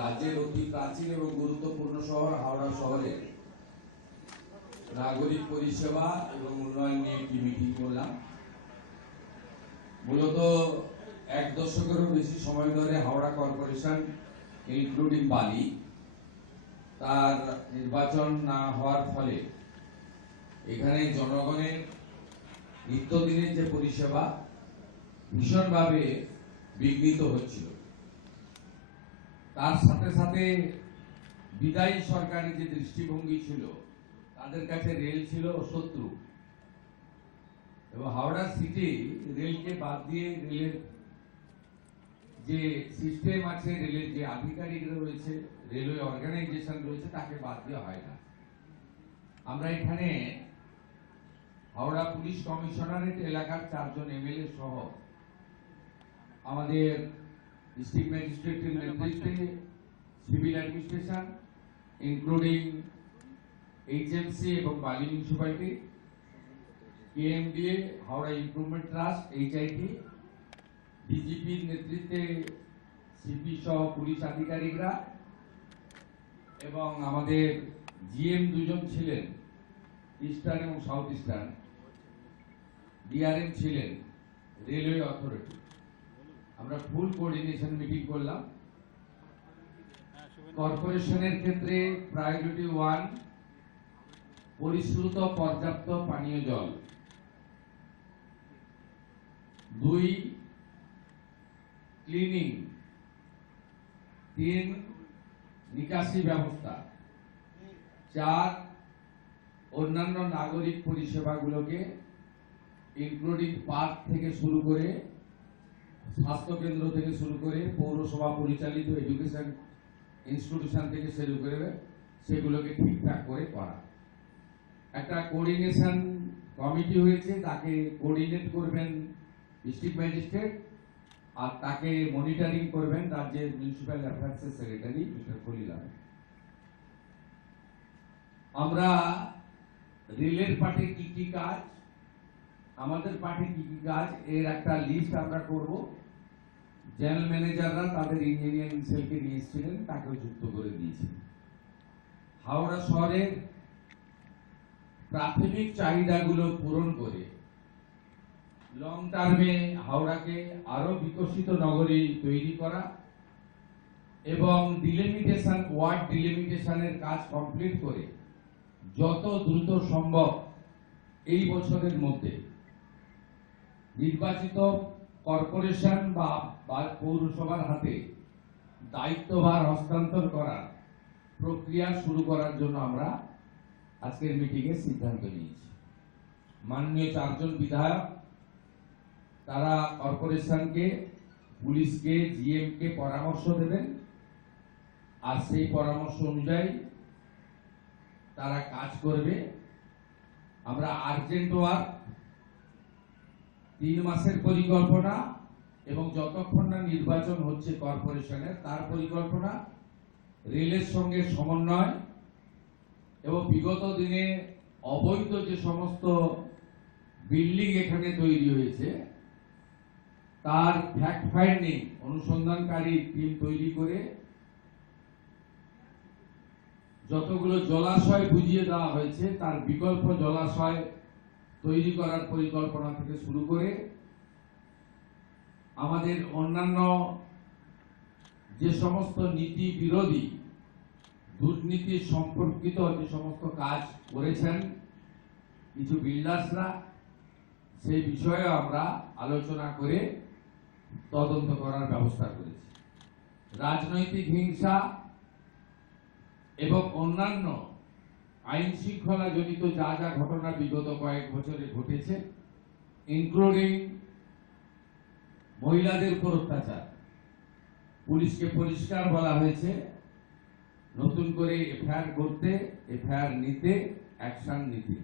রাজ্যের অতি প্রাচীন এবং গুরুত্বপূর্ণ শহর হাওড়া শহরে নাগরিক পরিষেবা এবং উন্নয়ন নিয়ে একটি মিটিং করলাম। মূলত 1 দশকেরও বেশি সময় ধরে হাওড়া কর্পোরেশন ইনক্লুডিং বালি তার নির্বাচন না হওয়ার ফলে এখানে জনগণের নিত্যদিনের যে পরিষেবা ভীষণভাবে বিঘ্নিত হচ্ছিল। তার সাথে সাথে বিদায়ী সরকারের যে দৃষ্টিভঙ্গি ছিল, তাদের কাছে রেল ছিল শত্রু এবং হাওড়া সিটি রেলকে বাদ দিয়ে রেলের যে সিস্টেম আছে, রেলের যে আধিকারিকরা রয়েছে, রেলওয়ে অর্গানাইজেশন রয়েছে, তাকে বাদ দেওয়া হয় না। আমরা এখানে হাওড়া পুলিশ কমিশনারেট এলাকার 4 জন এমএলএ সহ আমাদের ডিস্ট্রিক্ট ম্যাজিস্ট্রেটের নেতৃত্বে সিভিল অ্যাডমিনিস্ট্রেশন ইনক্লুডিং এইচএমসি এবং Bally municipality, KMDA, Howrah improvement trust, HIT, ডিজিপির নেতৃত্বে সিপি সহ পুলিশ আধিকারিকরা এবং আমাদের জিএম 2 জন ছিলেন, ইস্টার্ন এবং সাউথ ইস্টার্ন, ডিআরএম ছিলেন, রেলওয়ে অথরিটি। আমরা ফুল কোঅর্ডিনেশন মিটিং করলাম। কর্পোরেশনের ক্ষেত্রে প্রায়োরিটি 1 পরিশ্রুত পর্যাপ্ত পানীয় জল, 2 ক্লিনিং, 3 নিকাশি ব্যবস্থা, 4 অন্যান্য নাগরিক পরিষেবাগুলোকে ইনক্লুডিং পার্ক থেকে শুরু করে স্বাস্থ্য কেন্দ্র থেকে শুরু করে পৌরসভা পরিচালিত এডুকেশন ইনস্টিটিউশন থেকে শুরু করে সেগুলোকে ঠিকঠাক করে করা। একটা কোঅর্ডিনেশন কমিটি হয়েছে, তাকে কোঅর্ডিনেট করবেন ডিস্ট্রিক্ট ম্যাজিস্ট্রেট আর তাকে মনিটরিং করবেন রাজ্যের মিউনিসিপ্যাল অ্যাফেয়ার্সের সেক্রেটারি মিস্টার খলিলাল। আমরা রেলের পার্টে কি কি কাজ, আমাদের পার্টে কি কি কাজ, এর একটা লিস্ট আমরা করব। জেনারেল ম্যানেজাররা তাদের ইঞ্জিনিয়ারিং সেলকে নিয়ে এসেছিলেন, তাকেও যুক্ত করে দিয়েছেন। হাওড়া শহরের প্রাথমিক চাহিদাগুলো পূরণ করে লং টার্মে হাওড়াকে আরো বিকশিত নগরী তৈরি করা এবং ডিলিমিটেশন, ওয়ার্ড ডিলিমিটেশনের কাজ কমপ্লিট করে যত দ্রুত সম্ভব এই বছরের মধ্যে নির্বাচিত কর্পোরেশন বা পৌরসভার হাতে দায়িত্বভার হস্তান্তর করার প্রক্রিয়া শুরু করার জন্য আমরা আজকের মিটিংয়ে সিদ্ধান্ত নিয়েছি। মাননীয় 4 জন বিধায়ক তারা কর্পোরেশনকে, পুলিশকে, জিএমকে পরামর্শ দেবেন আর সেই পরামর্শ অনুযায়ী তারা কাজ করবে। আমরা আর্জেন্ট ওয়ার্ক 3 মাসের পরিকল্পনা এবং যতক্ষণ না নির্বাচন হচ্ছে কর্পোরেশনের তার পরিকল্পনা, রেলের সঙ্গে সমন্বয় এবং বিগত দিনে অবৈধ যে সমস্ত বিল্ডিং এখানে তৈরি হয়েছে তার ফ্যাক্ট ফাইন্ডিং, অনুসন্ধানকারী টিম তৈরি করে যতগুলো জলাশয় বুঝিয়ে দেওয়া হয়েছে তার বিকল্প জলাশয় তৈরি করার পরিকল্পনা থেকে শুরু করে আমাদের অন্যান্য যে সমস্ত নীতি বিরোধী, দুর্নীতি সম্পর্কিত যে সমস্ত কাজ করেছেন কিছু বিল্ডার্সরা, সেই বিষয়ে আমরা আলোচনা করে তদন্ত করার ব্যবস্থা করেছি। রাজনৈতিক হিংসা এবং অন্যান্য আইন শৃঙ্খলা জনিত যা যা ঘটনা বিগত কয়েক বছরে ঘটেছে, ইনক্লুডিং মহিলাদের উপর অত্যাচার, পুলিশকে পরিষ্কার বলা হয়েছে নতুন করে এফআইআর করতে, এফআইআর নিতে, অ্যাকশন নিতে।